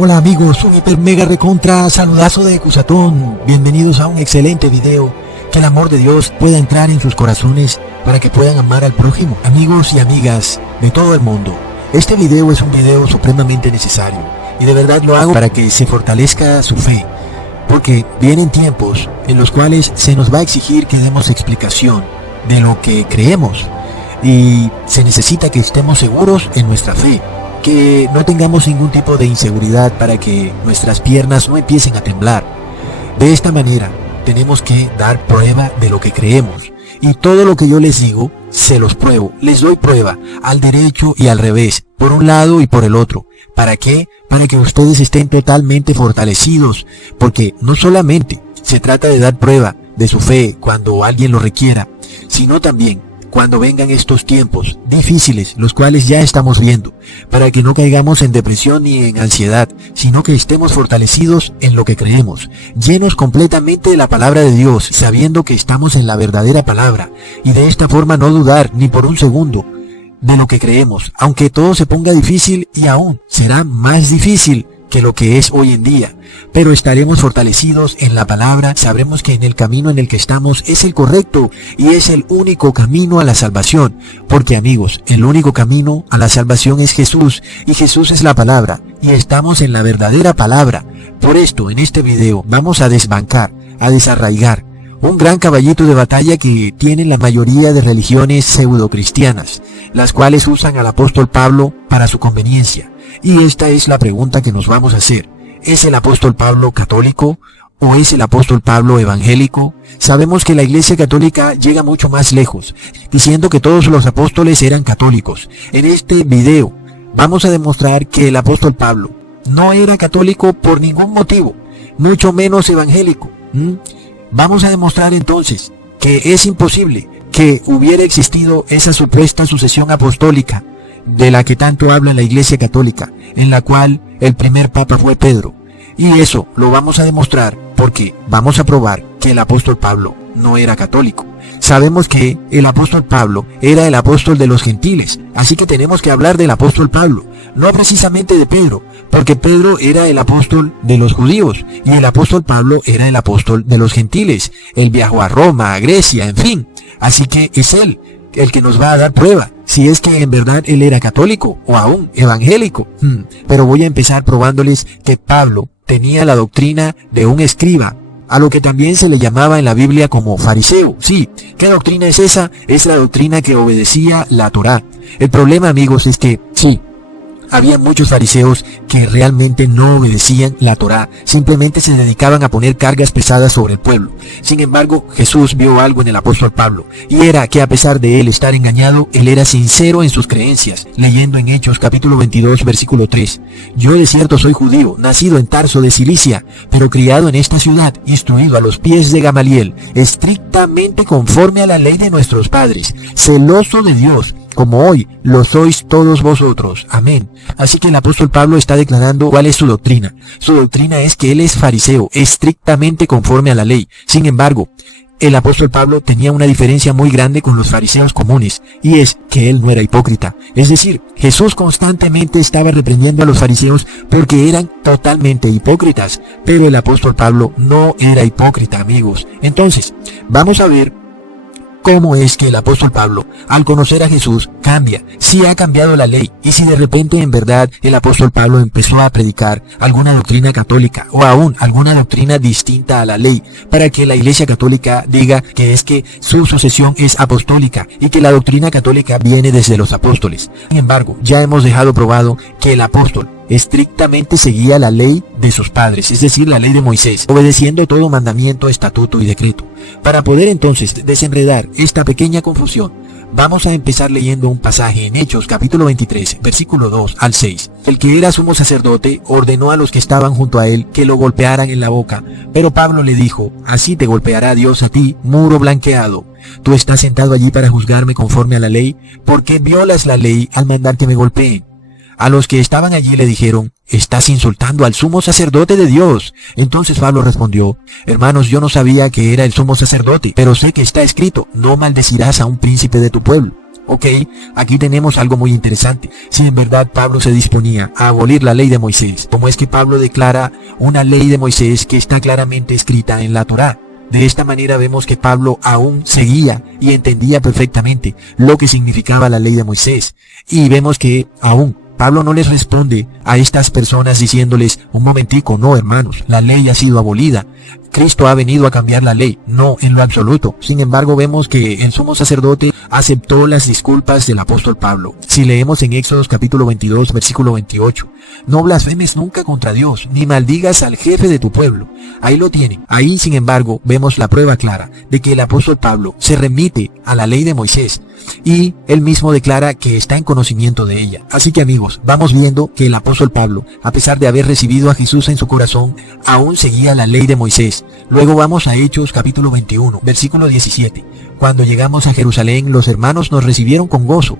Hola amigos, un hiper mega recontra saludazo de Cusatón. Bienvenidos a un excelente video. Que el amor de Dios pueda entrar en sus corazones para que puedan amar al prójimo. Amigos y amigas de todo el mundo, este video es un video supremamente necesario y de verdad lo hago para que se fortalezca su fe, porque vienen tiempos en los cuales se nos va a exigir que demos explicación de lo que creemos y se necesita que estemos seguros en nuestra fe, que no tengamos ningún tipo de inseguridad para que nuestras piernas no empiecen a temblar. De esta manera tenemos que dar prueba de lo que creemos, y todo lo que yo les digo se los pruebo, les doy prueba al derecho y al revés, por un lado y por el otro. ¿Para qué? Para que ustedes estén totalmente fortalecidos, porque no solamente se trata de dar prueba de su fe cuando alguien lo requiera, sino también cuando vengan estos tiempos difíciles, los cuales ya estamos viendo, para que no caigamos en depresión ni en ansiedad, sino que estemos fortalecidos en lo que creemos, llenos completamente de la palabra de Dios, sabiendo que estamos en la verdadera palabra, y de esta forma no dudar ni por un segundo de lo que creemos, aunque todo se ponga difícil, y aún será más difícil que lo que es hoy en día, pero estaremos fortalecidos en la palabra, sabremos que en el camino en el que estamos es el correcto y es el único camino a la salvación, porque amigos, el único camino a la salvación es Jesús, y Jesús es la palabra, y estamos en la verdadera palabra. Por esto, en este video vamos a desbancar, a desarraigar un gran caballito de batalla que tienen la mayoría de religiones pseudocristianas, las cuales usan al apóstol Pablo para su conveniencia. Y esta es la pregunta que nos vamos a hacer. ¿Es el apóstol Pablo católico o es el apóstol Pablo evangélico? Sabemos que la Iglesia Católica llega mucho más lejos, diciendo que todos los apóstoles eran católicos. En este video vamos a demostrar que el apóstol Pablo no era católico por ningún motivo, mucho menos evangélico. Vamos a demostrar entonces que es imposible que hubiera existido esa supuesta sucesión apostólica de la que tanto habla la Iglesia Católica, en la cual el primer papa fue Pedro. Y eso lo vamos a demostrar porque vamos a probar que el apóstol Pablo no era católico. Sabemos que el apóstol Pablo era el apóstol de los gentiles, así que tenemos que hablar del apóstol Pablo, no precisamente de Pedro, porque Pedro era el apóstol de los judíos y el apóstol Pablo era el apóstol de los gentiles. Él viajó a Roma, a Grecia, en fin, así que es él el que nos va a dar prueba si es que en verdad él era católico o aún evangélico. Pero voy a empezar probándoles que Pablo tenía la doctrina de un escriba, a lo que también se le llamaba en la Biblia como fariseo. Sí, ¿qué doctrina es esa? Es la doctrina que obedecía la Torá. El problema, amigos, es que sí, había muchos fariseos que realmente no obedecían la Torá, simplemente se dedicaban a poner cargas pesadas sobre el pueblo. Sin embargo, Jesús vio algo en el apóstol Pablo, y era que a pesar de él estar engañado, él era sincero en sus creencias, leyendo en Hechos capítulo 22 versículo 3. Yo de cierto soy judío, nacido en Tarso de Cilicia, pero criado en esta ciudad, instruido a los pies de Gamaliel, estrictamente conforme a la ley de nuestros padres, celoso de Dios, como hoy lo sois todos vosotros. Amén. Así que el apóstol Pablo está declarando cuál es su doctrina. Su doctrina es que él es fariseo, estrictamente conforme a la ley. Sin embargo, el apóstol Pablo tenía una diferencia muy grande con los fariseos comunes, y es que él no era hipócrita. Es decir, Jesús constantemente estaba reprendiendo a los fariseos porque eran totalmente hipócritas, pero el apóstol Pablo no era hipócrita, amigos. Entonces, vamos a ver cómo es que el apóstol Pablo, al conocer a Jesús, cambia, si ha cambiado la ley, y si de repente en verdad el apóstol Pablo empezó a predicar alguna doctrina católica, o aún alguna doctrina distinta a la ley, para que la Iglesia Católica diga que es que su sucesión es apostólica, y que la doctrina católica viene desde los apóstoles. Sin embargo, ya hemos dejado probado que el apóstol estrictamente seguía la ley de sus padres, es decir, la ley de Moisés, obedeciendo todo mandamiento, estatuto y decreto. Para poder entonces desenredar esta pequeña confusión, vamos a empezar leyendo un pasaje en Hechos capítulo 23, versículo 2 al 6. El que era sumo sacerdote ordenó a los que estaban junto a él que lo golpearan en la boca, pero Pablo le dijo: así te golpeará Dios a ti, muro blanqueado. Tú estás sentado allí para juzgarme conforme a la ley, ¿por qué violas la ley al mandar que me golpeen? A los que estaban allí le dijeron: estás insultando al sumo sacerdote de Dios. Entonces Pablo respondió: hermanos, yo no sabía que era el sumo sacerdote, pero sé que está escrito: no maldecirás a un príncipe de tu pueblo. Ok, aquí tenemos algo muy interesante. Si en verdad Pablo se disponía a abolir la ley de Moisés, ¿cómo es que Pablo declara una ley de Moisés que está claramente escrita en la Torá? De esta manera vemos que Pablo aún seguía y entendía perfectamente lo que significaba la ley de Moisés. Y vemos que aún Pablo no les responde a estas personas diciéndoles, un momentico, no hermanos, la ley ha sido abolida. Cristo ha venido a cambiar la ley. No, en lo absoluto. Sin embargo, vemos que el sumo sacerdote aceptó las disculpas del apóstol Pablo. Si leemos en Éxodos capítulo 22, versículo 28, no blasfemes nunca contra Dios, ni maldigas al jefe de tu pueblo. Ahí lo tienen. Ahí, sin embargo, vemos la prueba clara de que el apóstol Pablo se remite a la ley de Moisés y él mismo declara que está en conocimiento de ella. Así que amigos, vamos viendo que el apóstol Pablo, a pesar de haber recibido a Jesús en su corazón, aún seguía la ley de Moisés. Luego vamos a Hechos capítulo 21, versículo 17. Cuando llegamos a Jerusalén, los hermanos nos recibieron con gozo.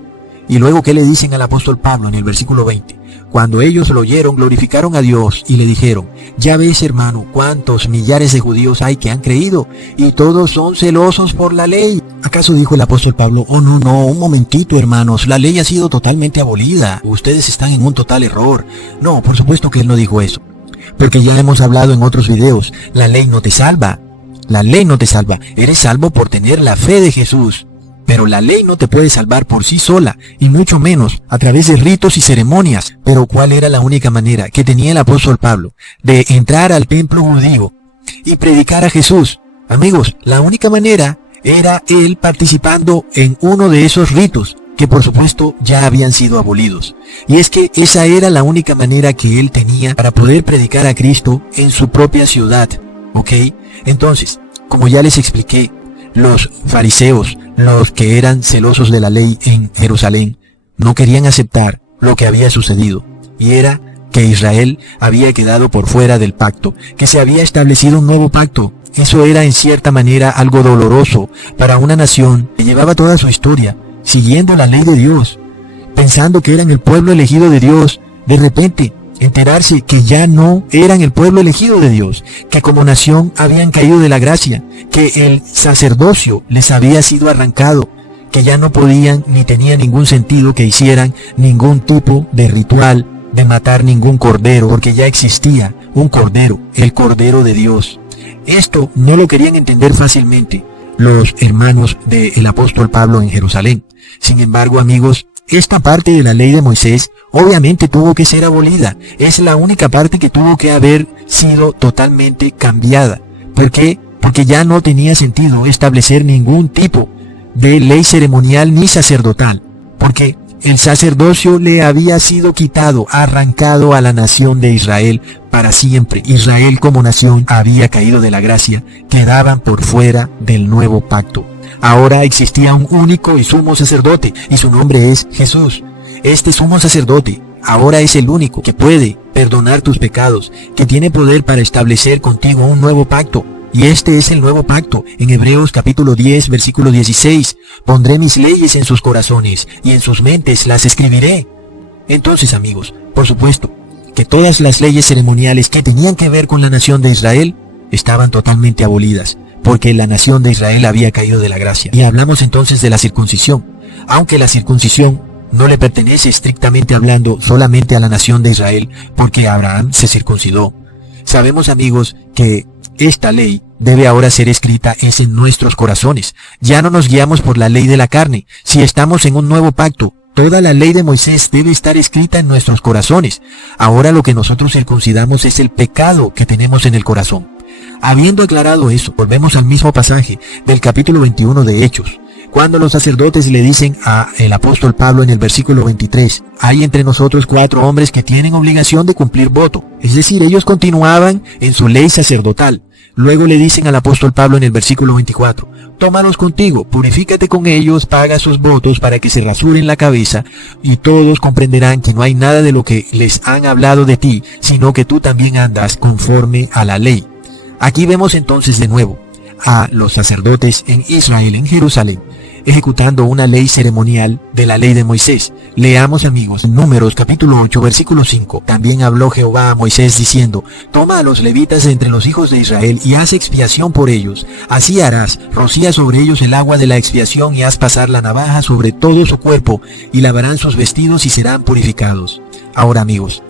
Y luego, ¿qué le dicen al apóstol Pablo en el versículo 20? Cuando ellos lo oyeron, glorificaron a Dios y le dijeron, ya ves, hermano, cuántos millares de judíos hay que han creído, y todos son celosos por la ley. ¿Acaso dijo el apóstol Pablo, oh no, un momentito, hermanos, la ley ha sido totalmente abolida, ustedes están en un total error? No, por supuesto que él no dijo eso, porque ya hemos hablado en otros videos, la ley no te salva. La ley no te salva, eres salvo por tener la fe de Jesús. Pero la ley no te puede salvar por sí sola, y mucho menos a través de ritos y ceremonias. Pero ¿cuál era la única manera que tenía el apóstol Pablo de entrar al templo judío y predicar a Jesús? Amigos, la única manera era él participando en uno de esos ritos, que por supuesto ya habían sido abolidos. Y es que esa era la única manera que él tenía para poder predicar a Cristo en su propia ciudad. ¿Ok? Entonces, como ya les expliqué, los fariseos, los que eran celosos de la ley en Jerusalén, no querían aceptar lo que había sucedido, y era que Israel había quedado por fuera del pacto, que se había establecido un nuevo pacto. Eso era en cierta manera algo doloroso para una nación que llevaba toda su historia siguiendo la ley de Dios, pensando que eran el pueblo elegido de Dios. De repente enterarse que ya no eran el pueblo elegido de Dios, que como nación habían caído de la gracia, que el sacerdocio les había sido arrancado, que ya no podían ni tenía ningún sentido que hicieran ningún tipo de ritual de matar ningún cordero, porque ya existía un cordero, el Cordero de Dios. Esto no lo querían entender fácilmente los hermanos del apóstol Pablo en Jerusalén. Sin embargo, amigos, esta parte de la ley de Moisés obviamente tuvo que ser abolida. Es la única parte que tuvo que haber sido totalmente cambiada. ¿Por qué? Porque ya no tenía sentido establecer ningún tipo de ley ceremonial ni sacerdotal. Porque el sacerdocio le había sido quitado, arrancado a la nación de Israel para siempre. Israel como nación había caído de la gracia, quedaban por fuera del nuevo pacto. Ahora existía un único y sumo sacerdote, y su nombre es Jesús. Este sumo sacerdote ahora es el único que puede perdonar tus pecados, que tiene poder para establecer contigo un nuevo pacto. Y este es el nuevo pacto. En Hebreos capítulo 10, versículo 16, pondré mis leyes en sus corazones, y en sus mentes las escribiré. Entonces, amigos, por supuesto, que todas las leyes ceremoniales que tenían que ver con la nación de Israel estaban totalmente abolidas, porque la nación de Israel había caído de la gracia. Y hablamos entonces de la circuncisión. Aunque la circuncisión no le pertenece estrictamente hablando solamente a la nación de Israel, porque Abraham se circuncidó. Sabemos, amigos, que esta ley debe ahora ser escrita en nuestros corazones. Ya no nos guiamos por la ley de la carne. Si estamos en un nuevo pacto, toda la ley de Moisés debe estar escrita en nuestros corazones. Ahora lo que nosotros circuncidamos es el pecado que tenemos en el corazón. Habiendo aclarado eso, volvemos al mismo pasaje del capítulo 21 de Hechos, cuando los sacerdotes le dicen a el apóstol Pablo en el versículo 23, hay entre nosotros 4 hombres que tienen obligación de cumplir voto. Es decir, ellos continuaban en su ley sacerdotal. Luego le dicen al apóstol Pablo en el versículo 24, tómalos contigo, purifícate con ellos, paga sus votos para que se rasuren la cabeza, y todos comprenderán que no hay nada de lo que les han hablado de ti, sino que tú también andas conforme a la ley. Aquí vemos entonces de nuevo a los sacerdotes en Israel, en Jerusalén, ejecutando una ley ceremonial de la ley de Moisés. Leamos, amigos, Números capítulo 8, versículo 5. También habló Jehová a Moisés diciendo: toma a los levitas de entre los hijos de Israel y haz expiación por ellos. Así harás: rocía sobre ellos el agua de la expiación y haz pasar la navaja sobre todo su cuerpo, y lavarán sus vestidos y serán purificados. Ahora, amigos,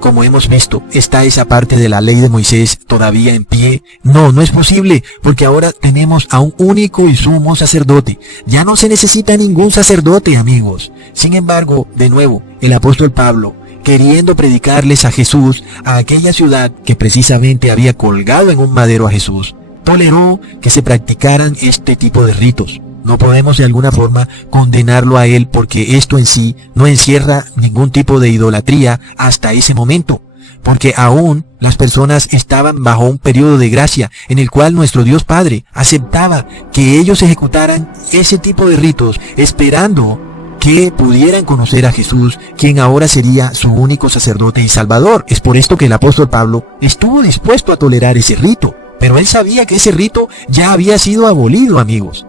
como hemos visto, ¿está esa parte de la ley de Moisés todavía en pie? No, no es posible, porque ahora tenemos a un único y sumo sacerdote. Ya no se necesita ningún sacerdote, amigos. Sin embargo, de nuevo, el apóstol Pablo, queriendo predicarles a Jesús, a aquella ciudad que precisamente había colgado en un madero a Jesús, toleró que se practicaran este tipo de ritos. No podemos de alguna forma condenarlo a él, porque esto en sí no encierra ningún tipo de idolatría hasta ese momento, porque aún las personas estaban bajo un periodo de gracia en el cual nuestro Dios Padre aceptaba que ellos ejecutaran ese tipo de ritos, esperando que pudieran conocer a Jesús, quien ahora sería su único sacerdote y salvador. Es por esto que el apóstol Pablo estuvo dispuesto a tolerar ese rito, pero él sabía que ese rito ya había sido abolido, amigos.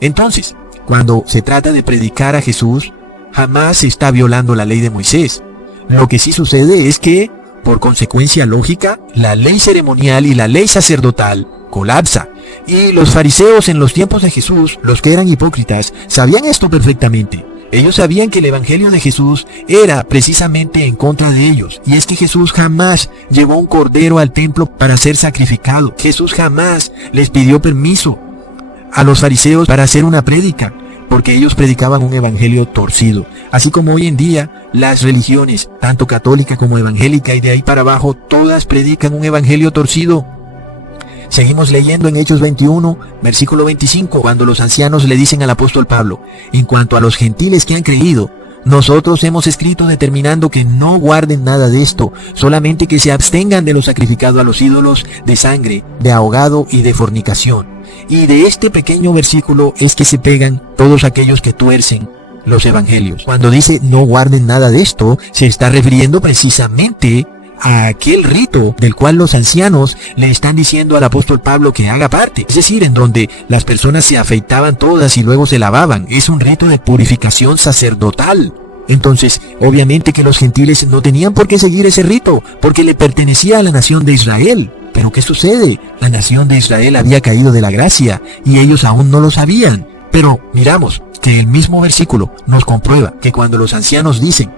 Entonces, cuando se trata de predicar a Jesús, jamás se está violando la ley de Moisés. Lo que sí sucede es que, por consecuencia lógica, la ley ceremonial y la ley sacerdotal colapsa. Y los fariseos en los tiempos de Jesús, los que eran hipócritas, sabían esto perfectamente. Ellos sabían que el evangelio de Jesús era precisamente en contra de ellos. Y es que Jesús jamás llevó un cordero al templo para ser sacrificado. Jesús jamás les pidió permiso a los fariseos para hacer una prédica, porque ellos predicaban un evangelio torcido. Así como hoy en día las religiones, tanto católica como evangélica y de ahí para abajo, todas predican un evangelio torcido. Seguimos leyendo en Hechos 21, versículo 25, cuando los ancianos le dicen al apóstol Pablo: en cuanto a los gentiles que han creído, nosotros hemos escrito determinando que no guarden nada de esto, solamente que se abstengan de lo sacrificado a los ídolos, de sangre, de ahogado y de fornicación. Y de este pequeño versículo es que se pegan todos aquellos que tuercen los evangelios. Cuando dice no guarden nada de esto, se está refiriendo precisamente a aquel rito del cual los ancianos le están diciendo al apóstol Pablo que haga parte. Es decir, en donde las personas se afeitaban todas y luego se lavaban. Es un rito de purificación sacerdotal. Entonces, obviamente que los gentiles no tenían por qué seguir ese rito, porque le pertenecía a la nación de Israel. Pero ¿qué sucede? La nación de Israel había caído de la gracia y ellos aún no lo sabían. Pero miramos que el mismo versículo nos comprueba que cuando los ancianos dicen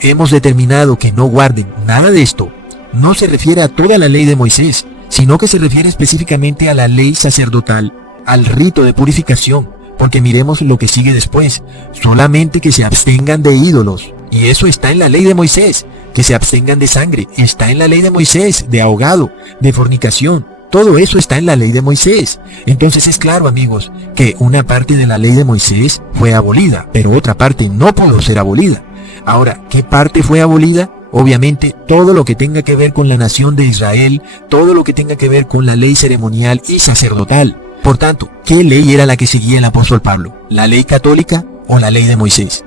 hemos determinado que no guarden nada de esto, no se refiere a toda la ley de Moisés, sino que se refiere específicamente a la ley sacerdotal, al rito de purificación, porque miremos lo que sigue después: solamente que se abstengan de ídolos. Y eso está en la ley de Moisés. Que se abstengan de sangre, está en la ley de Moisés, de ahogado, de fornicación. Todo eso está en la ley de Moisés. Entonces es claro, amigos, que una parte de la ley de Moisés fue abolida, pero otra parte no pudo ser abolida. Ahora, ¿qué parte fue abolida? Obviamente, todo lo que tenga que ver con la nación de Israel, todo lo que tenga que ver con la ley ceremonial y sacerdotal. Por tanto, ¿qué ley era la que seguía el apóstol Pablo? ¿La ley católica o la ley de Moisés?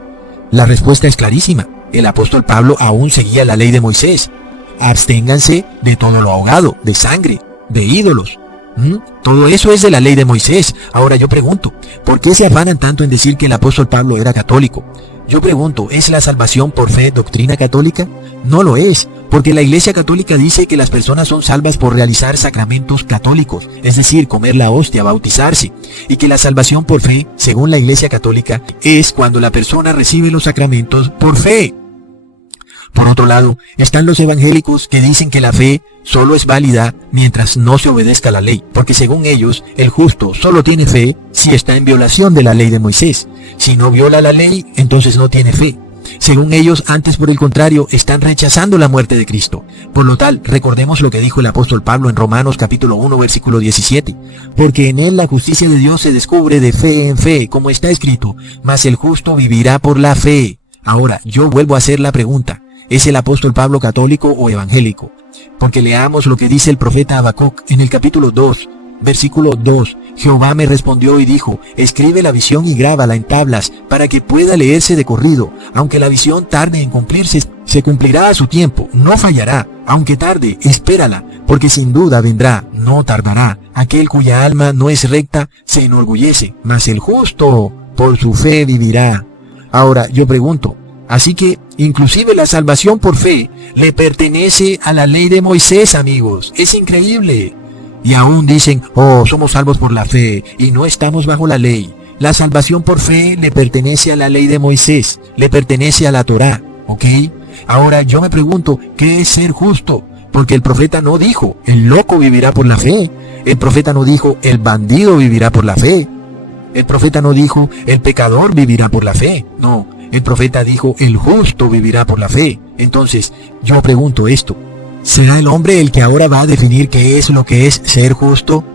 La respuesta es clarísima. El apóstol Pablo aún seguía la ley de Moisés. Absténganse de todo lo ahogado, de sangre, de ídolos. Todo eso es de la ley de Moisés. Ahora yo pregunto, ¿por qué se afanan tanto en decir que el apóstol Pablo era católico? Yo pregunto, ¿es la salvación por fe doctrina católica? No lo es, porque la Iglesia Católica dice que las personas son salvas por realizar sacramentos católicos, es decir, comer la hostia, bautizarse, y que la salvación por fe, según la Iglesia Católica, es cuando la persona recibe los sacramentos por fe. Por otro lado, están los evangélicos que dicen que la fe solo es válida mientras no se obedezca la ley, porque según ellos, el justo solo tiene fe si está en violación de la ley de Moisés. Si no viola la ley, entonces no tiene fe. Según ellos, antes por el contrario, están rechazando la muerte de Cristo. Por lo tal, recordemos lo que dijo el apóstol Pablo en Romanos capítulo 1, versículo 17. Porque en él la justicia de Dios se descubre de fe en fe, como está escrito, mas el justo vivirá por la fe. Ahora, yo vuelvo a hacer la pregunta. ¿Es el apóstol Pablo católico o evangélico? Porque leamos lo que dice el profeta Habacuc en el capítulo 2, versículo 2. Jehová me respondió y dijo, escribe la visión y grábala en tablas, para que pueda leerse de corrido. Aunque la visión tarde en cumplirse, se cumplirá a su tiempo, no fallará. Aunque tarde, espérala, porque sin duda vendrá, no tardará. Aquel cuya alma no es recta se enorgullece, mas el justo por su fe vivirá. Ahora, yo pregunto, así que inclusive la salvación por fe le pertenece a la ley de Moisés, amigos. Es increíble. Y aún dicen, oh, somos salvos por la fe y no estamos bajo la ley. La salvación por fe le pertenece a la ley de Moisés, le pertenece a la Torá, ¿ok? Ahora yo me pregunto, ¿qué es ser justo? Porque el profeta no dijo, el loco vivirá por la fe. El profeta no dijo, el bandido vivirá por la fe. El profeta no dijo, el pecador vivirá por la fe. No, el profeta dijo, el justo vivirá por la fe. Entonces, yo pregunto esto. ¿Será el hombre el que ahora va a definir qué es lo que es ser justo?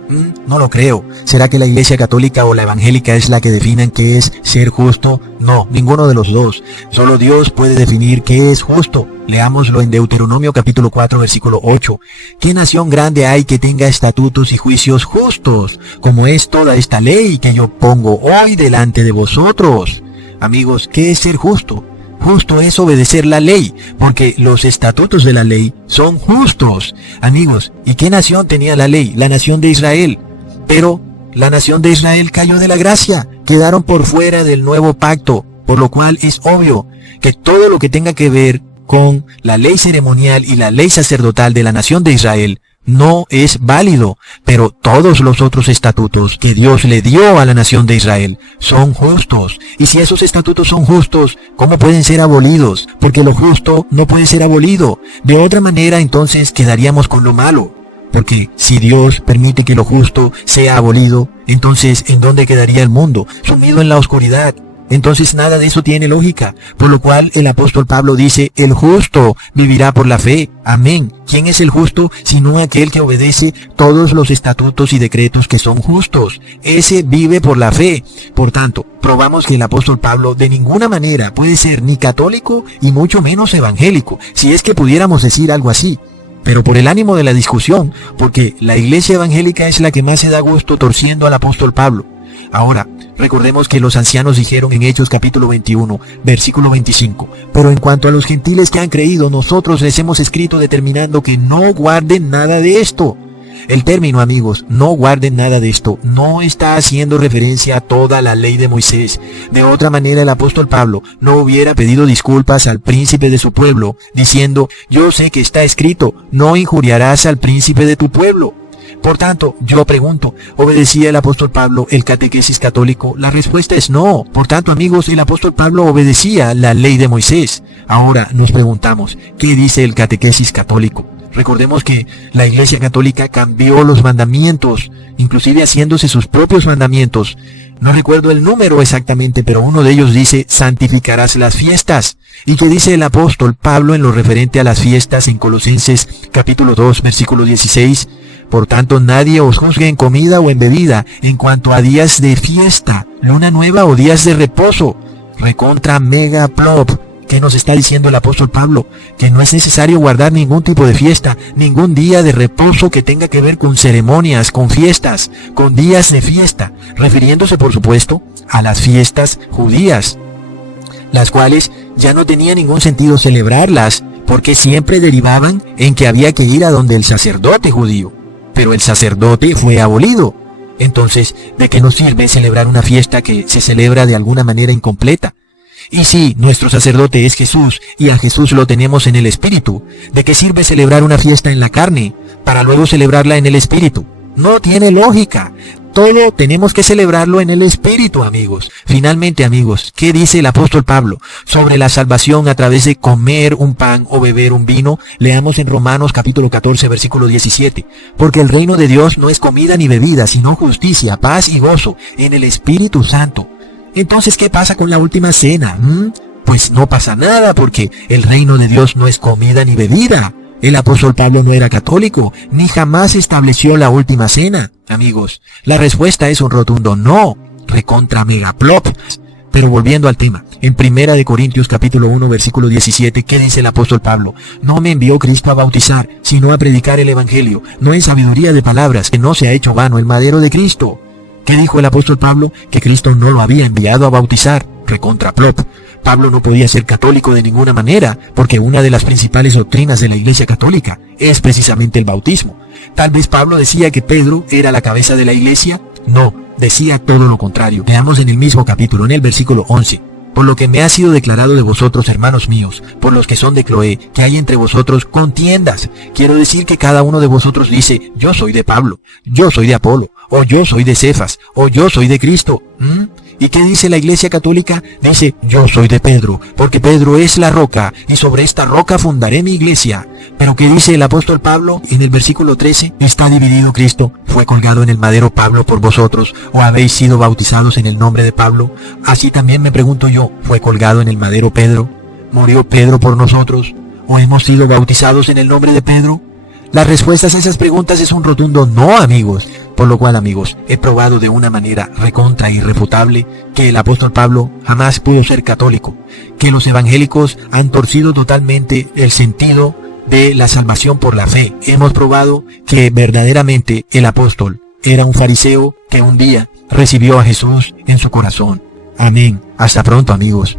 No lo creo. ¿Será que la Iglesia Católica o la Evangélica es la que definan qué es ser justo? No, ninguno de los dos. Solo Dios puede definir qué es justo. Leámoslo en Deuteronomio capítulo 4, versículo 8. ¿Qué nación grande hay que tenga estatutos y juicios justos, como es toda esta ley que yo pongo hoy delante de vosotros? Amigos, ¿qué es ser justo? Justo es obedecer la ley, porque los estatutos de la ley son justos. Amigos, ¿y qué nación tenía la ley? La nación de Israel. Pero la nación de Israel cayó de la gracia, quedaron por fuera del nuevo pacto, por lo cual es obvio que todo lo que tenga que ver con la ley ceremonial y la ley sacerdotal de la nación de Israel no es válido, pero todos los otros estatutos que Dios le dio a la nación de Israel son justos. Y si esos estatutos son justos, ¿cómo pueden ser abolidos? Porque lo justo no puede ser abolido. De otra manera, entonces quedaríamos con lo malo. Porque si Dios permite que lo justo sea abolido, entonces ¿en dónde quedaría el mundo? Sumido en la oscuridad. Entonces nada de eso tiene lógica, por lo cual el apóstol Pablo dice, el justo vivirá por la fe. Amén. ¿Quién es el justo? Sino aquel que obedece todos los estatutos y decretos que son justos. Ese vive por la fe. Por tanto, probamos que el apóstol Pablo de ninguna manera puede ser ni católico y mucho menos evangélico, si es que pudiéramos decir algo así. Pero por el ánimo de la discusión, porque la iglesia evangélica es la que más se da gusto torciendo al apóstol Pablo. Ahora, recordemos que los ancianos dijeron en Hechos capítulo 21, versículo 25, pero en cuanto a los gentiles que han creído, nosotros les hemos escrito determinando que no guarden nada de esto. El término, amigos, no guarden nada de esto, no está haciendo referencia a toda la ley de Moisés. De otra manera, el apóstol Pablo no hubiera pedido disculpas al príncipe de su pueblo, diciendo, yo sé que está escrito, no injuriarás al príncipe de tu pueblo. Por tanto, yo pregunto, ¿obedecía el apóstol Pablo el catequesis católico? La respuesta es no. Por tanto, amigos, el apóstol Pablo obedecía la ley de Moisés. Ahora nos preguntamos, ¿qué dice el catequesis católico? Recordemos que la Iglesia Católica cambió los mandamientos, inclusive haciéndose sus propios mandamientos. No recuerdo el número exactamente, pero uno de ellos dice, santificarás las fiestas. ¿Y qué dice el apóstol Pablo en lo referente a las fiestas en Colosenses capítulo 2, versículo 16? Por tanto, nadie os juzgue en comida o en bebida, en cuanto a días de fiesta, luna nueva o días de reposo. Recontra mega plop. ¿Qué nos está diciendo el apóstol Pablo? Que no es necesario guardar ningún tipo de fiesta, ningún día de reposo que tenga que ver con ceremonias, con fiestas, con días de fiesta, refiriéndose por supuesto a las fiestas judías, las cuales ya no tenía ningún sentido celebrarlas, porque siempre derivaban en que había que ir a donde el sacerdote judío. Pero el sacerdote fue abolido. Entonces, ¿de qué nos sirve celebrar una fiesta que se celebra de alguna manera incompleta? Y si nuestro sacerdote es Jesús y a Jesús lo tenemos en el Espíritu, ¿de qué sirve celebrar una fiesta en la carne para luego celebrarla en el Espíritu? No tiene lógica. Todo tenemos que celebrarlo en el Espíritu, amigos. Finalmente, amigos, ¿qué dice el apóstol Pablo sobre la salvación a través de comer un pan o beber un vino? Leamos en Romanos capítulo 14, versículo 17. Porque el reino de Dios no es comida ni bebida, sino justicia, paz y gozo en el Espíritu Santo. Entonces, ¿qué pasa con la última cena? Pues no pasa nada, porque el reino de Dios no es comida ni bebida. El apóstol Pablo no era católico, ni jamás estableció la última cena. Amigos, la respuesta es un rotundo no, recontra megaplop. Pero volviendo al tema, en 1 Corintios capítulo 1, versículo 17, ¿qué dice el apóstol Pablo? No me envió Cristo a bautizar, sino a predicar el evangelio, no en sabiduría de palabras, que no se ha hecho vano el madero de Cristo. ¿Qué dijo el apóstol Pablo? Que Cristo no lo había enviado a bautizar. recontra plop. Pablo no podía ser católico de ninguna manera, porque una de las principales doctrinas de la Iglesia Católica es precisamente el bautismo. Tal vez Pablo decía que Pedro era la cabeza de la Iglesia. No, decía todo lo contrario. Veamos en el mismo capítulo, en el versículo 11. Por lo que me ha sido declarado de vosotros, hermanos míos, por los que son de Cloé, que hay entre vosotros contiendas. Quiero decir que cada uno de vosotros dice, yo soy de Pablo, yo soy de Apolo, o yo soy de Cefas, o yo soy de Cristo. ¿Y qué dice la Iglesia Católica? Dice, yo soy de Pedro, porque Pedro es la roca, y sobre esta roca fundaré mi iglesia. Pero ¿qué dice el apóstol Pablo en el versículo 13? Está dividido Cristo, fue colgado en el madero Pablo por vosotros, o habéis sido bautizados en el nombre de Pablo. Así también me pregunto yo, ¿fue colgado en el madero Pedro? ¿Murió Pedro por nosotros? ¿O hemos sido bautizados en el nombre de Pedro? Las respuestas a esas preguntas es un rotundo no, amigos. Por lo cual, amigos, he probado de una manera recontra irrefutable que el apóstol Pablo jamás pudo ser católico, que los evangélicos han torcido totalmente el sentido de la salvación por la fe. Hemos probado que verdaderamente el apóstol era un fariseo que un día recibió a Jesús en su corazón. Amén. Hasta pronto, amigos.